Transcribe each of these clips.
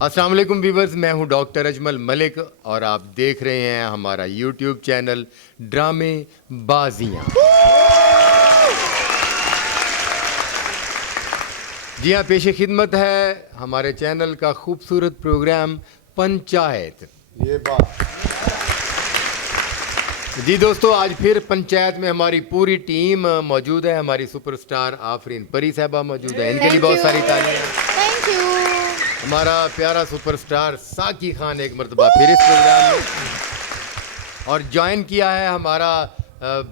السلام علیکم ویورز، میں ہوں ڈاکٹر اجمل ملک اور آپ دیکھ رہے ہیں ہمارا یوٹیوب چینل ڈرامے بازیاں۔ جی ہاں، پیش خدمت ہے ہمارے چینل کا خوبصورت پروگرام پنچایت۔ یہ بات جی دوستو، آج پھر پنچایت میں ہماری پوری ٹیم موجود ہے۔ ہماری سپر سٹار آفرین پری صاحبہ موجود ہے، ان کے لیے بہت ساری تعلیاں۔ Thank you. ہمارا پیارا سپر سٹار ساقی خان ایک مرتبہ پھر اس پروگرام میں، اور جوائن کیا ہے ہمارا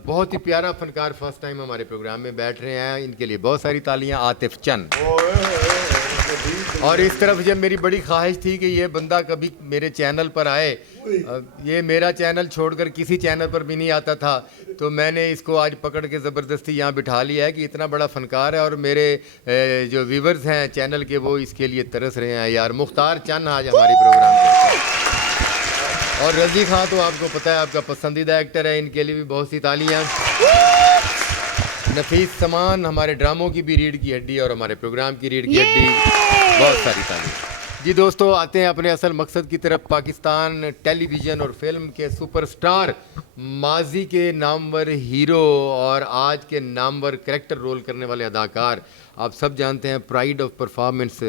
بہت ہی پیارا فنکار، فرسٹ ٹائم ہمارے پروگرام میں بیٹھ رہے ہیں، ان کے لیے بہت ساری تالیاں، عاطف چند۔ اور اس طرف جب میری بڑی خواہش تھی کہ یہ بندہ کبھی میرے چینل پر آئے، یہ میرا چینل چھوڑ کر کسی چینل پر بھی نہیں آتا تھا، تو میں نے اس کو آج پکڑ کے زبردستی یہاں بٹھا لیا ہے کہ اتنا بڑا فنکار ہے، اور میرے جو ویورز ہیں چینل کے وہ اس کے لیے ترس رہے ہیں یار۔ مختار چند آج ہماری پروگرام پر، اور رضی خان تو آپ کو پتہ ہے آپ کا پسندیدہ ایکٹر ہے، ان کے لیے بھی بہت سی تالیاں۔ نفیس سمان ہمارے ڈراموں کی بھی ریڑھ کی ہڈی اور ہمارے پروگرام کی ریڑھ کی ہڈی، بہت ساری تالیاں۔ جی دوستو، آتے ہیں اپنے اصل مقصد کی طرف۔ پاکستان ٹیلی ویژن اور فلم کے سپر سٹار، ماضی کے نامور ہیرو اور آج کے نامور کریکٹر رول کرنے والے اداکار، آپ سب جانتے ہیں پرائیڈ آف پرفارمنس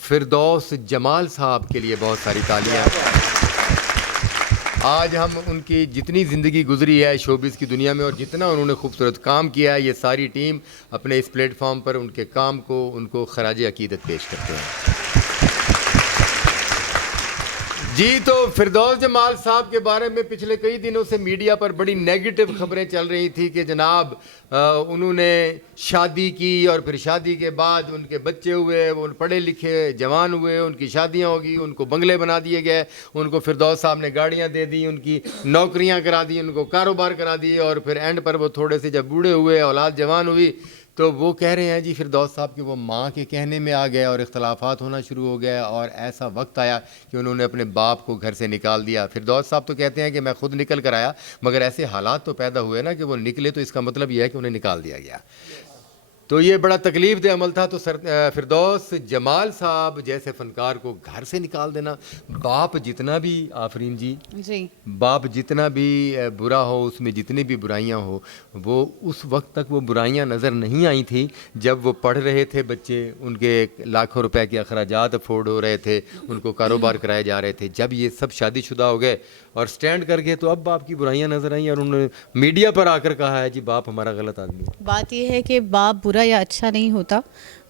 فردوس جمال صاحب کے لیے بہت ساری تالیاں۔ آج ہم ان کی جتنی زندگی گزری ہے شوبز کی دنیا میں اور جتنا انہوں نے خوبصورت کام کیا ہے، یہ ساری ٹیم اپنے اس پلیٹ فارم پر ان کے کام کو، ان کو خراج عقیدت پیش کرتے ہیں۔ جی تو فردوس جمال صاحب کے بارے میں پچھلے کئی دنوں سے میڈیا پر بڑی نیگیٹو خبریں چل رہی تھی کہ جناب انہوں نے شادی کی اور پھر شادی کے بعد ان کے بچے ہوئے، وہ پڑھے لکھے جوان ہوئے، ان کی شادیاں ہوگی، ان کو بنگلے بنا دیے گئے، ان کو فردوس صاحب نے گاڑیاں دے دی، ان کی نوکریاں کرا دی، ان کو کاروبار کرا دی، اور پھر اینڈ پر وہ تھوڑے سے جب بوڑھے ہوئے، اولاد جوان ہوئی، تو وہ کہہ رہے ہیں جی فردوس صاحب کہ وہ ماں کے کہنے میں آ گئے اور اختلافات ہونا شروع ہو گئے، اور ایسا وقت آیا کہ انہوں نے اپنے باپ کو گھر سے نکال دیا۔ فردوس صاحب تو کہتے ہیں کہ میں خود نکل کر آیا، مگر ایسے حالات تو پیدا ہوئے نا کہ وہ نکلے، تو اس کا مطلب یہ ہے کہ انہیں نکال دیا گیا۔ تو یہ بڑا تکلیف دہ عمل تھا۔ تو فردوس جمال صاحب جیسے فنکار کو گھر سے نکال دینا، باپ جتنا بھی، آفرین جی، باپ جتنا بھی برا ہو، اس میں جتنی بھی برائیاں ہو، وہ اس وقت تک وہ برائیاں نظر نہیں آئی تھیں جب وہ پڑھ رہے تھے بچے، ان کے لاکھوں روپے کے اخراجات افورڈ ہو رہے تھے، ان کو کاروبار کرائے جا رہے تھے۔ جب یہ سب شادی شدہ ہو گئے اور سٹینڈ کر گئے، تو اب باپ کی برائیاں نظر آئیں، اور انہوں نے میڈیا پر آ کر کہا ہے جی باپ ہمارا غلط آدمی ہے۔ بات یہ ہے کہ باپ برا یا اچھا نہیں ہوتا،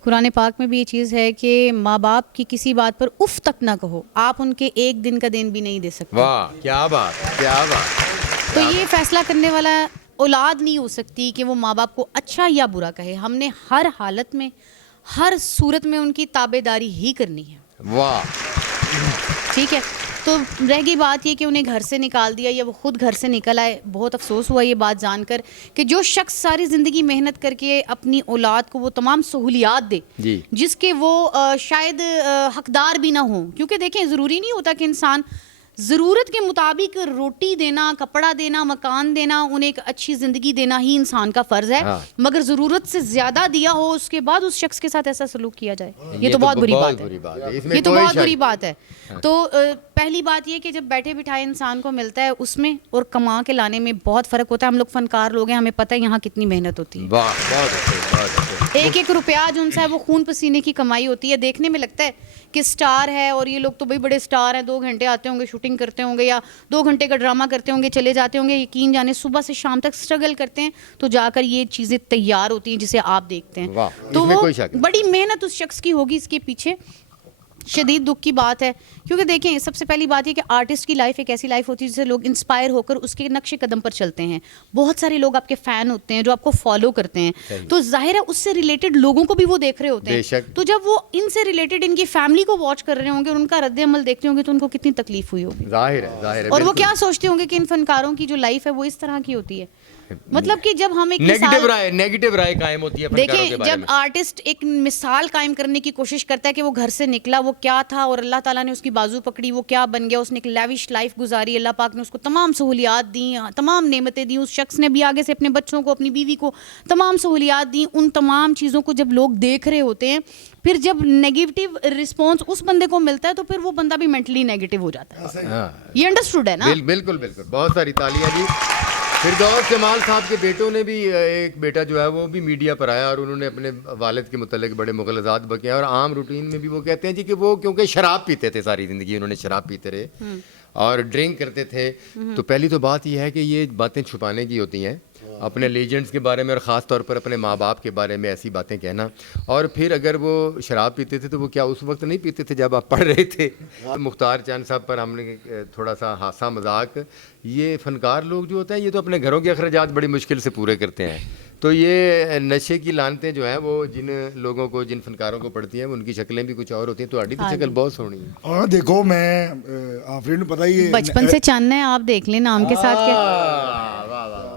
قرآن پاک میں بھی یہ چیز ہے کہ ماں باپ کی کسی بات پر اف تک نہ کہو، آپ ان کے ایک دن کا دین بھی نہیں دے سکتے۔ واہ کیا بات، کیا بات۔ تو یہ فیصلہ کرنے والا اولاد نہیں ہو سکتی کہ وہ ماں باپ کو اچھا یا برا کہے، ہم نے ہر حالت میں، ہر صورت میں ان کی تابع داری ہی کرنی ہے۔ واہ، ٹھیک ہے، تو رہ گئی بات یہ کہ انہیں گھر سے نکال دیا یا وہ خود گھر سے نکل آئے۔ بہت افسوس ہوا یہ بات جان کر کہ جو شخص ساری زندگی محنت کر کے اپنی اولاد کو وہ تمام سہولیات دے جی، جس کے وہ شاید حقدار بھی نہ ہوں، کیونکہ دیکھیں ضروری نہیں ہوتا کہ انسان ضرورت کے مطابق روٹی دینا، کپڑا دینا، مکان دینا، انہیں ایک اچھی زندگی دینا ہی انسان کا فرض ہے، مگر ضرورت سے زیادہ دیا ہو اس کے بعد اس شخص کے ساتھ ایسا سلوک کیا جائے، یہ تو بہت بری بات ہے، یہ تو بہت بری بات ہے۔ تو پہلی بات یہ کہ جب بیٹھے بٹھائے انسان کو ملتا ہے اس میں اور کما کے لانے میں بہت فرق ہوتا ہے۔ ہم لوگ فنکار لوگ ہیں، ہمیں پتہ ہے یہاں کتنی محنت ہوتی ہے، ایک ایک روپیہ جو ان سے ہے وہ خون پسینے کی کمائی ہوتی ہے۔ دیکھنے میں لگتا ہے کہ سٹار ہے اور یہ لوگ تو بھائی بڑے سٹار ہیں، 2 گھنٹے آتے ہوں گے، شوٹنگ کرتے ہوں گے، یا 2 گھنٹے کا ڈرامہ کرتے ہوں گے، چلے جاتے ہوں گے، یقین جانے صبح سے شام تک سٹرگل کرتے ہیں تو جا کر یہ چیزیں تیار ہوتی ہیں جسے آپ دیکھتے ہیں۔ تو وہ بڑی محنت اس شخص کی ہوگی، اس کے پیچھے شدید دکھ کی بات ہے، کیونکہ دیکھیں سب سے پہلی بات یہ کہ آرٹسٹ کی لائف ایک ایسی لائف ہوتی ہے جسے لوگ انسپائر ہو کر اس کے نقش قدم پر چلتے ہیں۔ بہت سارے لوگ آپ کے فین ہوتے ہیں جو آپ کو فالو کرتے ہیں، تو ظاہر ہے اس سے ریلیٹڈ لوگوں کو بھی وہ دیکھ رہے ہوتے ہیں، تو جب وہ ان سے ریلیٹڈ ان کی فیملی کو واچ کر رہے ہوں گے اور ان کا رد عمل دیکھتے ہوں گے تو ان کو کتنی تکلیف ہوئی ہوگی، ظاہر ہے، اور وہ کیا سوچتے ہوں گے کہ ان فنکاروں کی جو لائف ہے وہ اس طرح کی ہوتی ہے۔ مطلب کہ جب ہم ایک نیگیٹو رائے قائم ہوتی ہے فنکاروں کے دیکھیں، بارے جب میں۔ آرٹسٹ ایک مثال قائم کرنے کی کوشش کرتا ہے کہ وہ گھر سے نکلا، وہ کیا تھا اور اللہ تعالیٰ نے اس کی بازو پکڑی, وہ کیا بن گیا, اس نے ایک لیوش لائف گزاری, اللہ پاک نے اس کو تمام سہولیات دیں, تمام نعمتیں دیں, اس شخص نے بھی آگے سے اپنے بچوں کو, اپنی بیوی کو تمام سہولیات دیں. ان تمام چیزوں کو جب لوگ دیکھ رہے ہوتے ہیں, پھر جب نیگیٹو رسپانس اس بندے کو ملتا ہے تو پھر وہ بندہ بھی مینٹلی نیگیٹو ہو جاتا ہے. یہ انڈرسٹوڈ ہے نا؟ بالکل بالکل, بہت ساری تالیاں جی. فردوس جمال صاحب کے بیٹوں نے بھی, ایک بیٹا جو ہے وہ بھی میڈیا پر آیا اور انہوں نے اپنے والد کے متعلق بڑے مغالطات بکے ہیں, اور عام روٹین میں بھی وہ کہتے ہیں جی کہ وہ کیونکہ شراب پیتے تھے, ساری زندگی انہوں نے شراب پیتے رہے اور ڈرنک کرتے تھے. تو پہلی تو بات یہ ہے کہ یہ باتیں چھپانے کی ہوتی ہیں, اپنے لیجنڈز کے بارے میں اور خاص طور پر اپنے ماں باپ کے بارے میں ایسی باتیں کہنا. اور پھر اگر وہ شراب پیتے تھے تو وہ کیا اس وقت نہیں پیتے تھے جب آپ پڑھ رہے تھے؟ مختار چاند صاحب پر ہم نے تھوڑا سا ہانسا مذاق, یہ فنکار لوگ جو ہوتے ہیں یہ تو اپنے گھروں کے اخراجات بڑی مشکل سے پورے کرتے ہیں, تو یہ نشے کی لعنتیں جو ہیں وہ جن لوگوں کو, جن فنکاروں کو پڑتی ہیں, ان کی شکلیں بھی کچھ اور ہوتی ہیں. تو آڈی تو شکل بہت سونی ہے. اور دیکھو میں آفرین پتہ ہی ہے بچپن سے چاند ہے, آپ دیکھ لیں نام کے ساتھ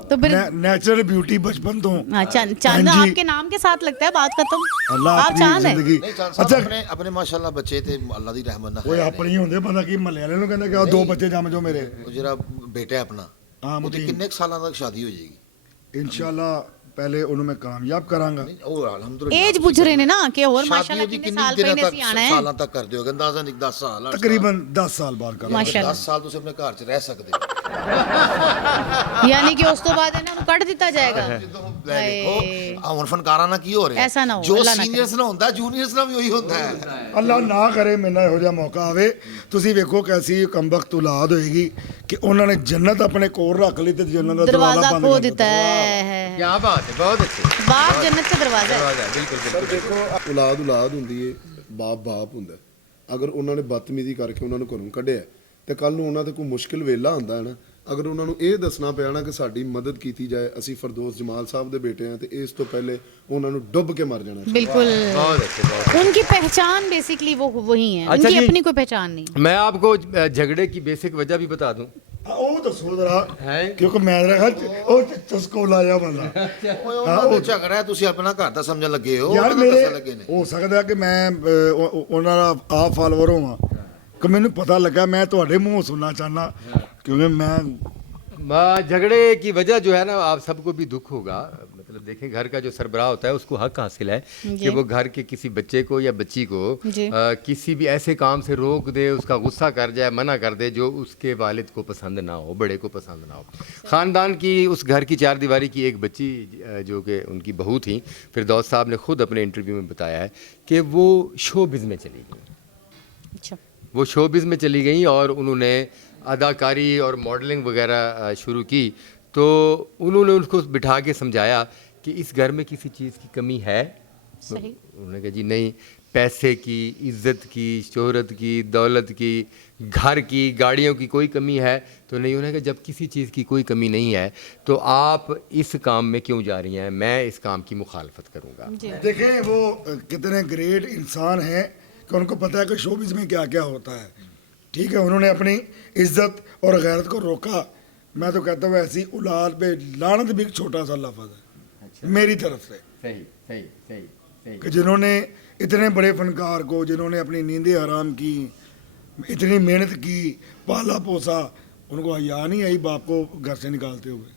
تو پھر نیچرل بیوٹی بچپن تو چاند آپ کے نام کے ساتھ لگتا ہے, بات ختم. اللہ آپ چاند ہیں. زندگی اچھا اپنے ماشاءاللہ بچے تے اللہ دی رحمت نہ کوئی اپنے ہی ہوندے, بندہ کی محلے والے نوں کہندا کہ دو بچے جام جو میرے, جڑا بیٹا ہے اپنا وہ کتنے سالوں تک شادی ہو جائے گی انشاءاللہ پہلے انہوں میں کامیاب کراں گا. اور الحمدللہ ایج پوچھ رہے نے نا کہ اور شادی ماشاءاللہ دی کتنے کتنے سال دنوں پہلے تک سی آنا ہے, سالوں تک کر دیو گے اندازہ نہیں 10 سال تقریباً 10 سال بعد کراں. ماشاءاللہ 10 سال تسی اپنے گھر چ رہ سکدے یعنی کہ اس تو بعد انہاں نوں کٹ دیتا جائے گا. دیکھو ہن فنکاراں نہ کی ہو رہا ہے, ایسا نہ ہو, جو اللہ نہ سینئرز نہ ہوندا جونیئرز نہ بھی وہی ہوندا ہے. اللہ نہ کرے میرا ਇਹੋ ਜਿਹਾ ਮੌਕਾ ਆਵੇ. ਤੁਸੀਂ ਵੇਖੋ ਕੈਸੀ ਕਮਬਖਤ ਔਲਾਦ ਹੋਏਗੀ ਕਿ ਉਹਨਾਂ ਨੇ ਜੰਨਤ ਆਪਣੇ ਕੋਲ ਰੱਖ ਲਈ ਤੇ ਜੰਨਤ ਦਾ دروازہ ਬੰਦ کھو ਕਰ دیتا ہے. کیا بات ہے, بہت اچھی باپ جنت کا دروازہ ہے. بالکل بالکل. ਦੇਖੋ ਔਲਾਦ ਹੁੰਦੀ ਏ, ਬਾਪ ਹੁੰਦਾ. ਅਗਰ ਉਹਨਾਂ ਨੇ ਬਦਤਮੀਜ਼ੀ ਕਰਕੇ ਉਹਨਾਂ ਨੂੰ ਘਰੋਂ ਕੱਢਿਆ ਤੇ ਕੱਲ ਨੂੰ ਉਹਨਾਂ ਤੇ ਕੋਈ ਮੁਸ਼ਕਿਲ ਵੇਲਾ ਹੁੰਦਾ ਹੈ ਨਾ, ਅਗਰ ਉਹਨਾਂ ਨੂੰ ਇਹ ਦੱਸਣਾ ਪਿਆ ਨਾ ਕਿ ਸਾਡੀ ਮਦਦ ਕੀਤੀ ਜਾਏ, ਅਸੀਂ ਫਰਦੋਸ ਜਮਾਲ ਸਾਹਿਬ ਦੇ ਬੇਟੇ ਹਾਂ, ਤੇ ਇਸ ਤੋਂ ਪਹਿਲੇ ਉਹਨਾਂ ਨੂੰ ਡੁੱਬ ਕੇ ਮਰ ਜਾਣਾ. بالکل بہت اچھے, بہت ان کی پہچان بیسکلی وہ وہی ہے, ان کی اپنی کوئی پہچان نہیں. میں آپ کو جھگڑے کی بیسک وجہ بھی بتا دوں. ਉਹ ਦੱਸੋ ਜ਼ਰਾ, ਕਿਉਂਕਿ ਮੈਂ ਰੱਖਾ ਉਹ ਚਸਕੋ ਲਾਇਆ ਬੰਦਾ. ਉਹ ਝਗੜਾ ਹੈ, ਤੁਸੀਂ ਆਪਣਾ ਘਰ ਦਾ ਸਮਝਣ ਲੱਗੇ ਹੋ, ਯਾਰ ਉਹਨਾਂ ਮੇਰੇ ਦੱਸਣ ਲੱਗੇ ਨੇ. ਹੋ ਸਕਦਾ ਕਿ ਮੈਂ ਉਹਨਾਂ ਦਾ ਆਪ ਫਾਲੋਅਰ ਹੋਵਾਂ کہ ਮੈਨੂੰ ਪਤਾ ਲੱਗਾ, ਮੈਂ ਤੁਹਾਡੇ ਮੂੰਹੋਂ ਸੁਣਨਾ ਚਾਹਨਾ کیونکہ میں جھگڑے کی وجہ جو ہے نا آپ سب کو بھی دکھ ہوگا. مطلب دیکھیں گھر کا جو سربراہ ہوتا ہے اس کو حق حاصل ہے کہ وہ گھر کے کسی بچے کو یا بچی کو کسی بھی ایسے کام سے روک دے, اس کا غصہ کر جائے, منع کر دے جو اس کے والد کو پسند نہ ہو, بڑے کو پسند نہ ہو. خاندان کی اس گھر کی چار دیواری کی ایک بچی جو کہ ان کی بہو تھیں, فردوس صاحب نے خود اپنے انٹرویو میں بتایا ہے کہ وہ شو بز میں چلی گئیں. اچھا, وہ شو بز میں چلی گئیں اور انہوں نے اداکاری اور ماڈلنگ وغیرہ شروع کی. تو انہوں نے ان کو بٹھا کے سمجھایا کہ اس گھر میں کسی چیز کی کمی ہے. صحیح. انہوں نے کہا جی نہیں, پیسے کی, عزت کی, شہرت کی, دولت کی, گھر کی, گاڑیوں کی کوئی کمی ہے تو نہیں. انہوں نے کہا جب کسی چیز کی کوئی کمی نہیں ہے تو آپ اس کام میں کیوں جا رہی ہیں, میں اس کام کی مخالفت کروں گا. دیکھیں وہ کتنے گریٹ انسان ہیں کہ ان کو پتہ ہے کہ شوبز میں کیا کیا ہوتا ہے. ٹھیک ہے, انہوں نے اپنی عزت اور غیرت کو روکا. میں تو کہتا ہوں ایسی اولاد پہ لعنت بھی ایک چھوٹا سا لفظ ہے میری طرف سے. صحیح صحیح صحیح صحیح. کہ جنہوں نے اتنے بڑے فنکار کو, جنہوں نے اپنی نیندیں حرام کی, اتنی محنت کی, پالا پوسا, ان کو حیا نہیں آئی باپ کو گھر سے نکالتے ہوئے.